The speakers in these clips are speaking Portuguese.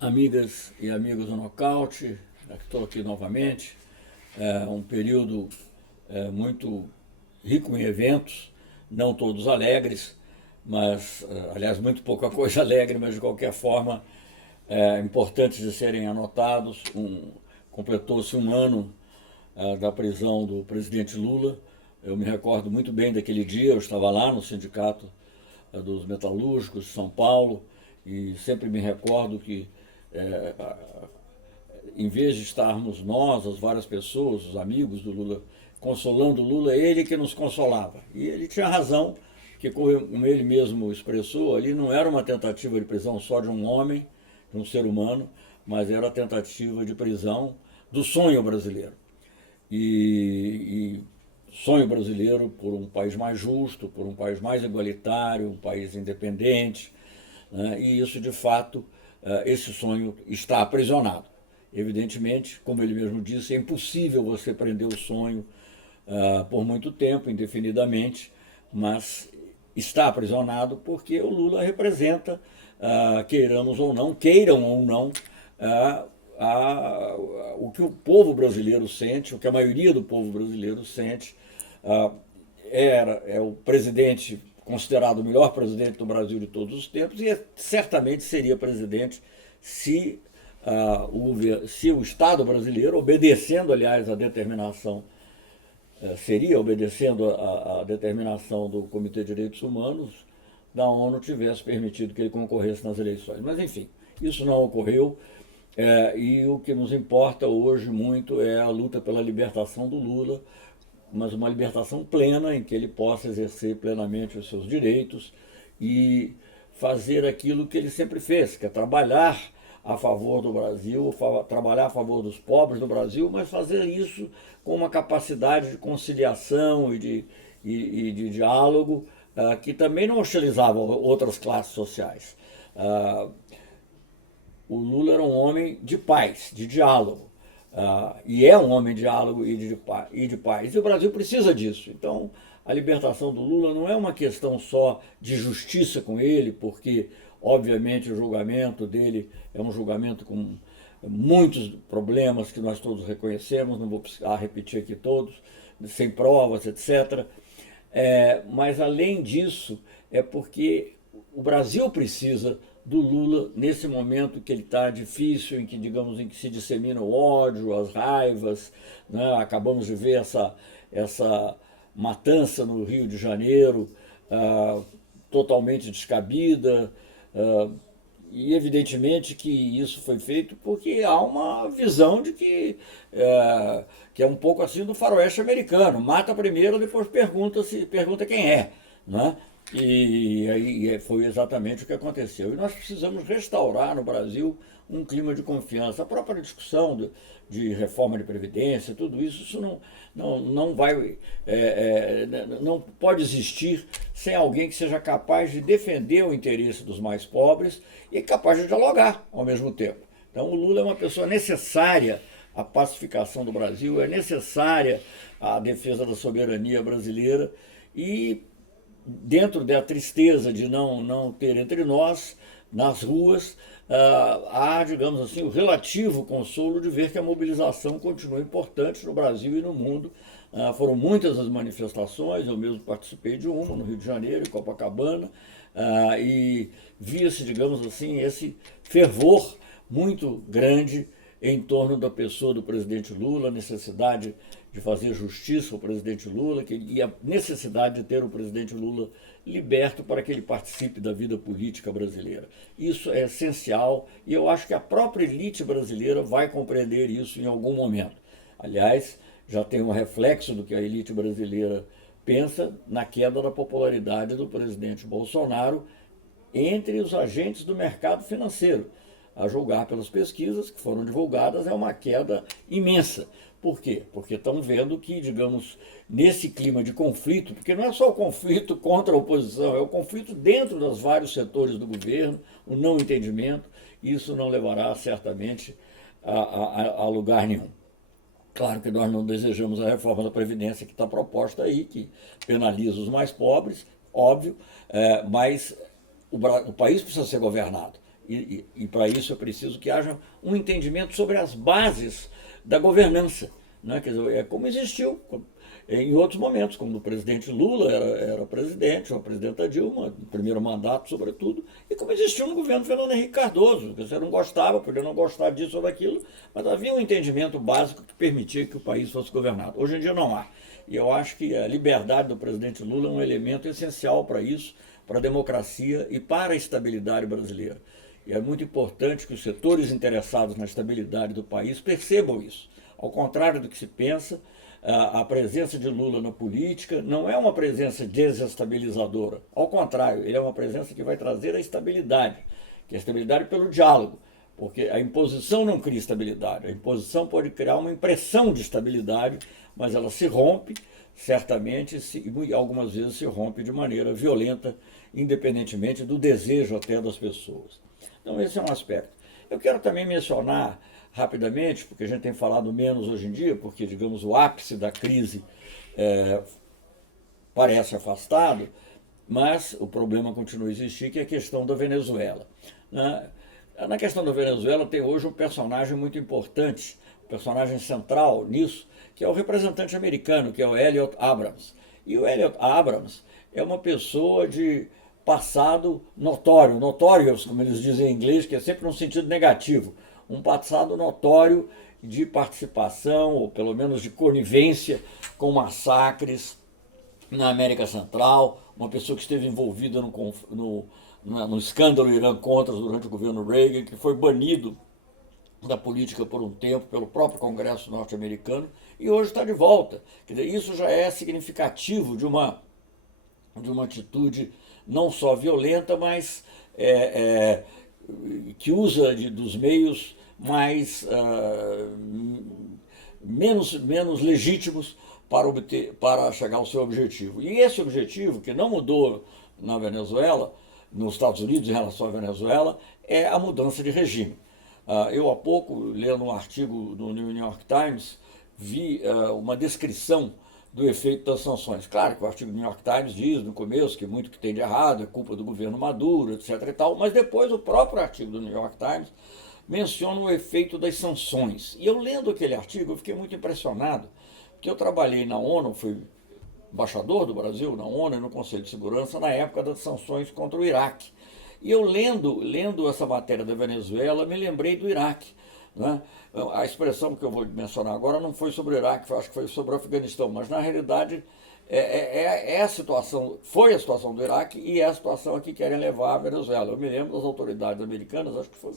Amigas e amigos do Nocaute, estou aqui novamente. É um período muito rico em eventos, não todos alegres, mas, aliás, muito pouca coisa alegre, mas de qualquer forma, importantes de serem anotados. Completou-se um ano da prisão do presidente Lula. Eu me recordo muito bem daquele dia, eu estava lá no Sindicato dos Metalúrgicos de São Paulo, e sempre me recordo que, é, em vez de estarmos nós, as várias pessoas, os amigos do Lula, consolando o Lula, ele que nos consolava. E ele tinha razão, porque como ele mesmo expressou, ali não era uma tentativa de prisão só de um homem, de um ser humano, mas era a tentativa de prisão do sonho brasileiro. E sonho brasileiro por um país mais justo, por um país mais igualitário, um país independente, né? E isso, de fato, esse sonho está aprisionado. Evidentemente, como ele mesmo disse, é impossível você prender o sonho por muito tempo, indefinidamente, mas está aprisionado porque o Lula representa, queiram ou não, o que o povo brasileiro sente, o que a maioria do povo brasileiro sente. É o presidente considerado o melhor presidente do Brasil de todos os tempos e certamente seria presidente se o Estado brasileiro, obedecendo, aliás, a determinação, seria obedecendo a determinação do Comitê de Direitos Humanos da ONU, tivesse permitido que ele concorresse nas eleições. Mas, enfim, isso não ocorreu. E o que nos importa hoje muito é a luta pela libertação do Lula, mas uma libertação plena, em que ele possa exercer plenamente os seus direitos e fazer aquilo que ele sempre fez, que é trabalhar a favor do Brasil, trabalhar a favor dos pobres do Brasil, mas fazer isso com uma capacidade de conciliação e de diálogo, que também não hostilizava outras classes sociais. O Lula era um homem de paz, de diálogo. E é um homem de diálogo e de paz. E o Brasil precisa disso. Então, a libertação do Lula não é uma questão só de justiça com ele, porque, obviamente, o julgamento dele é um julgamento com muitos problemas que nós todos reconhecemos, não vou precisar repetir aqui todos, sem provas, etc. Mas, além disso, é porque o Brasil precisa do Lula nesse momento que ele está difícil, em que, digamos, em que se dissemina o ódio, as raivas, né? Acabamos de ver essa matança no Rio de Janeiro, totalmente descabida, e evidentemente que isso foi feito porque há uma visão de que é um pouco assim do faroeste americano: mata primeiro, depois pergunta quem é, né? E aí foi exatamente o que aconteceu. E nós precisamos restaurar no Brasil um clima de confiança. A própria discussão de reforma de previdência, tudo isso não vai, não pode existir sem alguém que seja capaz de defender o interesse dos mais pobres e capaz de dialogar ao mesmo tempo. Então o Lula é uma pessoa necessária à pacificação do Brasil, é necessária à defesa da soberania brasileira, e dentro da tristeza de não ter entre nós, nas ruas, há, digamos assim, o relativo consolo de ver que a mobilização continua importante no Brasil e no mundo. Foram muitas as manifestações, eu mesmo participei de uma no Rio de Janeiro, em Copacabana, e via-se, digamos assim, esse fervor muito grande em torno da pessoa do presidente Lula, a necessidade de fazer justiça ao presidente Lula, e a necessidade de ter o presidente Lula liberto para que ele participe da vida política brasileira. Isso é essencial, e eu acho que a própria elite brasileira vai compreender isso em algum momento. Aliás, já tem um reflexo do que a elite brasileira pensa na queda da popularidade do presidente Bolsonaro entre os agentes do mercado financeiro. A julgar pelas pesquisas que foram divulgadas, é uma queda imensa. Por quê? Porque estão vendo que, digamos, nesse clima de conflito, porque não é só o conflito contra a oposição, é o conflito dentro dos vários setores do governo, o não entendimento, isso não levará certamente a lugar nenhum. Claro que nós não desejamos a reforma da Previdência que está proposta aí, que penaliza os mais pobres, óbvio, mas o país precisa ser governado. E para isso é preciso que haja um entendimento sobre as bases da governança. Né? Quer dizer, é como existiu em outros momentos, como o presidente Lula era presidente, ou a presidenta Dilma, no primeiro mandato, sobretudo, e como existiu no governo Fernando Henrique Cardoso, que você não gostava, podia não gostar disso ou daquilo, mas havia um entendimento básico que permitia que o país fosse governado. Hoje em dia não há. E eu acho que a liberdade do presidente Lula é um elemento essencial para isso, para a democracia e para a estabilidade brasileira. E é muito importante que os setores interessados na estabilidade do país percebam isso. Ao contrário do que se pensa, a presença de Lula na política não é uma presença desestabilizadora. Ao contrário, ele é uma presença que vai trazer a estabilidade, que é a estabilidade pelo diálogo, porque a imposição não cria estabilidade. A imposição pode criar uma impressão de estabilidade, mas ela se rompe, certamente, e algumas vezes se rompe de maneira violenta, independentemente do desejo até das pessoas. Então esse é um aspecto. Eu quero também mencionar rapidamente, porque a gente tem falado menos hoje em dia, porque, digamos, o ápice da crise parece afastado, mas o problema continua a existir, que é a questão da Venezuela. Na questão da Venezuela tem hoje um personagem muito importante, um personagem central nisso, que é o representante americano, que é o Elliot Abrams. E o Elliot Abrams é uma pessoa de passado notório, notorious, como eles dizem em inglês, que é sempre num sentido negativo, um passado notório de participação, ou pelo menos de conivência com massacres na América Central, uma pessoa que esteve envolvida no escândalo Irã-Contras durante o governo Reagan, que foi banido da política por um tempo pelo próprio Congresso norte-americano e hoje está de volta. Quer dizer, isso já é significativo de uma atitude não só violenta, mas que usa dos meios menos legítimos para chegar ao seu objetivo. E esse objetivo, que não mudou na Venezuela, nos Estados Unidos em relação à Venezuela, é a mudança de regime. Eu há pouco, lendo um artigo no New York Times, vi uma descrição do efeito das sanções. Claro que o artigo do New York Times diz no começo que muito que tem de errado é culpa do governo Maduro, etc. e tal, mas depois o próprio artigo do New York Times menciona o efeito das sanções. E eu lendo aquele artigo, eu fiquei muito impressionado, porque eu trabalhei na ONU, fui embaixador do Brasil na ONU e no Conselho de Segurança na época das sanções contra o Iraque. E eu lendo essa matéria da Venezuela, me lembrei do Iraque. Né? A expressão que eu vou mencionar agora não foi sobre o Iraque, acho que foi sobre o Afeganistão, mas na realidade a situação, foi a situação do Iraque e é a situação a que querem levar a Venezuela. Eu me lembro das autoridades americanas, acho que foi,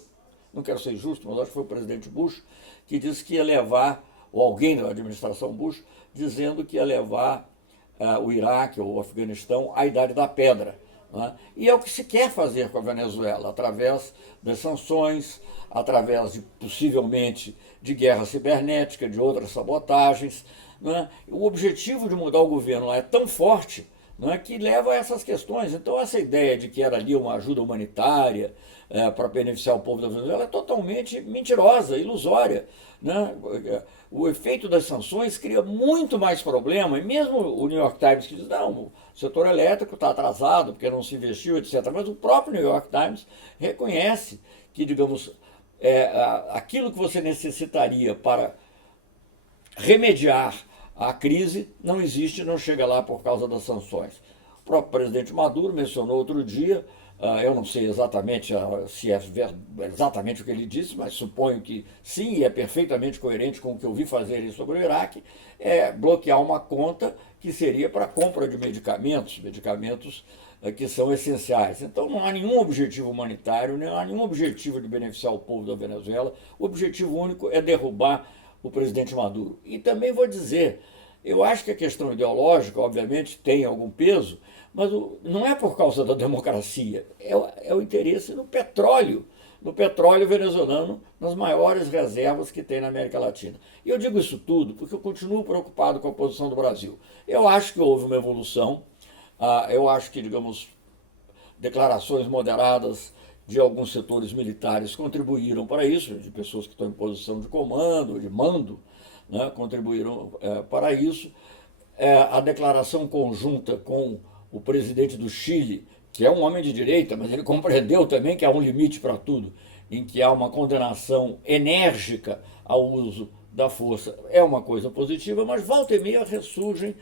não quero ser justo, mas acho que foi o presidente Bush que disse que ia levar, ou alguém da administração Bush, dizendo que ia levar o Iraque ou o Afeganistão à Idade da Pedra. Né? E é o que se quer fazer com a Venezuela, através das sanções, através de, possivelmente, de guerra cibernética, de outras sabotagens. Né? O objetivo de mudar o governo lá é tão forte, né, que leva a essas questões. Então essa ideia de que era ali uma ajuda humanitária para beneficiar o povo da Venezuela é totalmente mentirosa, ilusória. Né? O efeito das sanções cria muito mais problema, e mesmo o New York Times que diz, não, o setor elétrico está atrasado porque não se investiu, etc. Mas o próprio New York Times reconhece que, digamos, aquilo que você necessitaria para remediar a crise não existe, não chega lá por causa das sanções. O próprio presidente Maduro mencionou outro dia, eu não sei exatamente se é exatamente o que ele disse, mas suponho que sim, e é perfeitamente coerente com o que eu vi fazerem sobre o Iraque, bloquear uma conta que seria para a compra de medicamentos que são essenciais. Então não há nenhum objetivo humanitário, não há nenhum objetivo de beneficiar o povo da Venezuela, o objetivo único é derrubar o presidente Maduro. E também vou dizer, eu acho que a questão ideológica, obviamente, tem algum peso, mas não é por causa da democracia, é o interesse no petróleo venezuelano, nas maiores reservas que tem na América Latina. E eu digo isso tudo porque eu continuo preocupado com a posição do Brasil. Eu acho que houve uma evolução, eu acho que, digamos, declarações moderadas de alguns setores militares contribuíram para isso, de pessoas que estão em posição de comando, de mando, né, contribuíram para isso. A declaração conjunta com o presidente do Chile, que é um homem de direita, mas ele compreendeu também que há um limite para tudo, em que há uma condenação enérgica ao uso da força. É uma coisa positiva, mas volta e meia ressurgem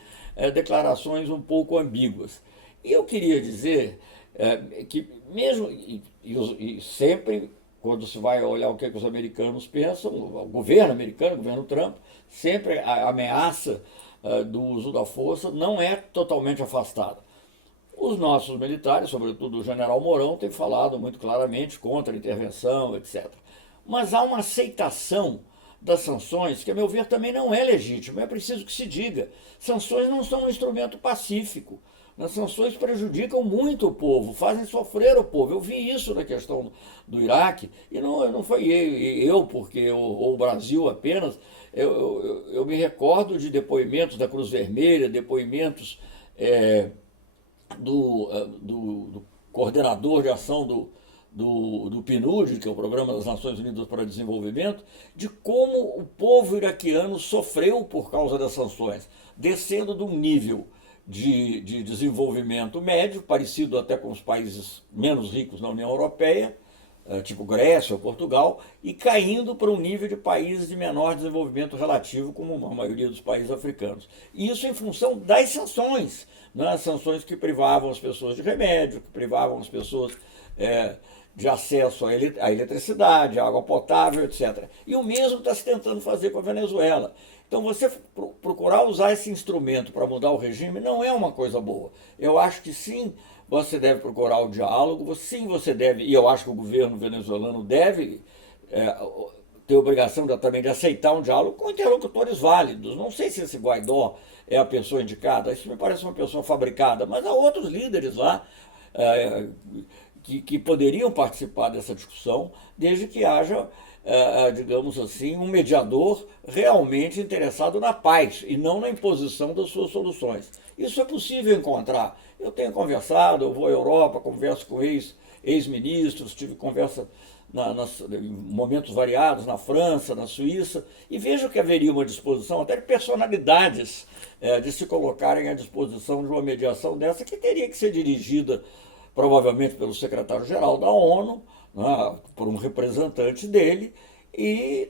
declarações um pouco ambíguas. E eu queria dizer que mesmo, e sempre, quando se vai olhar o que, os americanos pensam, o governo americano, o governo Trump, sempre a ameaça do uso da força não é totalmente afastada. Os nossos militares, sobretudo o general Mourão, tem falado muito claramente contra a intervenção, etc. Mas há uma aceitação das sanções que, a meu ver, também não é legítima. É preciso que se diga. Sanções não são um instrumento pacífico. As sanções prejudicam muito o povo, fazem sofrer o povo. Eu vi isso na questão do Iraque, e não foi eu porque ou o Brasil apenas. Eu me recordo de depoimentos da Cruz Vermelha, depoimentos do coordenador de ação do PNUD, que é o Programa das Nações Unidas para o Desenvolvimento, de como o povo iraquiano sofreu por causa das sanções, descendo de um nível de desenvolvimento médio, parecido até com os países menos ricos na União Europeia, tipo Grécia ou Portugal, e caindo para um nível de países de menor desenvolvimento relativo, como a maioria dos países africanos. E isso em função das sanções, né? Sanções que privavam as pessoas de remédio, que privavam as pessoas de acesso à eletricidade, à água potável, etc. E o mesmo está se tentando fazer com a Venezuela. Então você procurar usar esse instrumento para mudar o regime não é uma coisa boa. Eu acho que sim, você deve procurar o diálogo, sim, você deve, e eu acho que o governo venezuelano deve ter obrigação também de aceitar um diálogo com interlocutores válidos. Não sei se esse Guaidó é a pessoa indicada, isso me parece uma pessoa fabricada, mas há outros líderes lá que poderiam participar dessa discussão, desde que haja, digamos assim, um mediador realmente interessado na paz e não na imposição das suas soluções. Isso é possível encontrar. Eu tenho conversado, eu vou à Europa, converso com ex-ministros, tive conversa em momentos variados na França, na Suíça, e vejo que haveria uma disposição até de personalidades de se colocarem à disposição de uma mediação dessa, que teria que ser dirigida provavelmente pelo secretário-geral da ONU, né, por um representante dele, e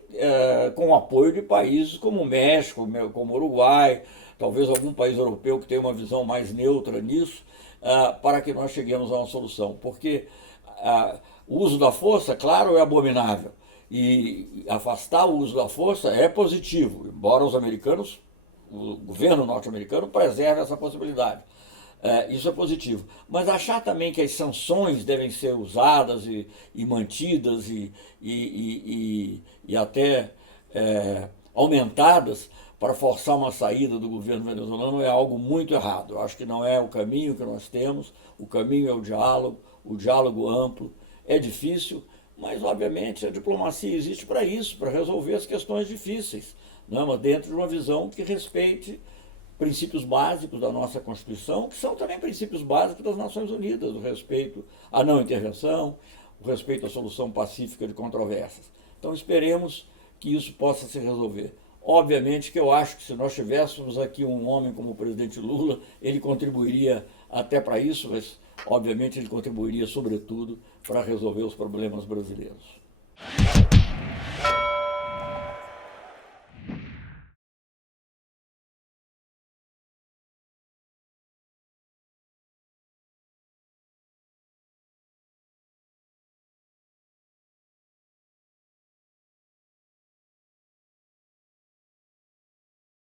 com o apoio de países como o México, como o Uruguai, talvez algum país europeu que tenha uma visão mais neutra nisso, para que nós cheguemos a uma solução. Porque o uso da força, claro, é abominável. E afastar o uso da força é positivo, embora os americanos, o governo norte-americano, preserve essa possibilidade. Isso é positivo. Mas achar também que as sanções devem ser usadas e mantidas e até aumentadas para forçar uma saída do governo venezuelano é algo muito errado. Eu acho que não é o caminho que nós temos. O caminho é o diálogo amplo. É difícil, mas obviamente a diplomacia existe para isso, para resolver as questões difíceis, né? Mas dentro de uma visão que respeite princípios básicos da nossa Constituição, que são também princípios básicos das Nações Unidas, o respeito à não intervenção, o respeito à solução pacífica de controvérsias. Então esperemos que isso possa se resolver. Obviamente que eu acho que se nós tivéssemos aqui um homem como o presidente Lula, ele contribuiria até para isso, mas obviamente ele contribuiria sobretudo para resolver os problemas brasileiros.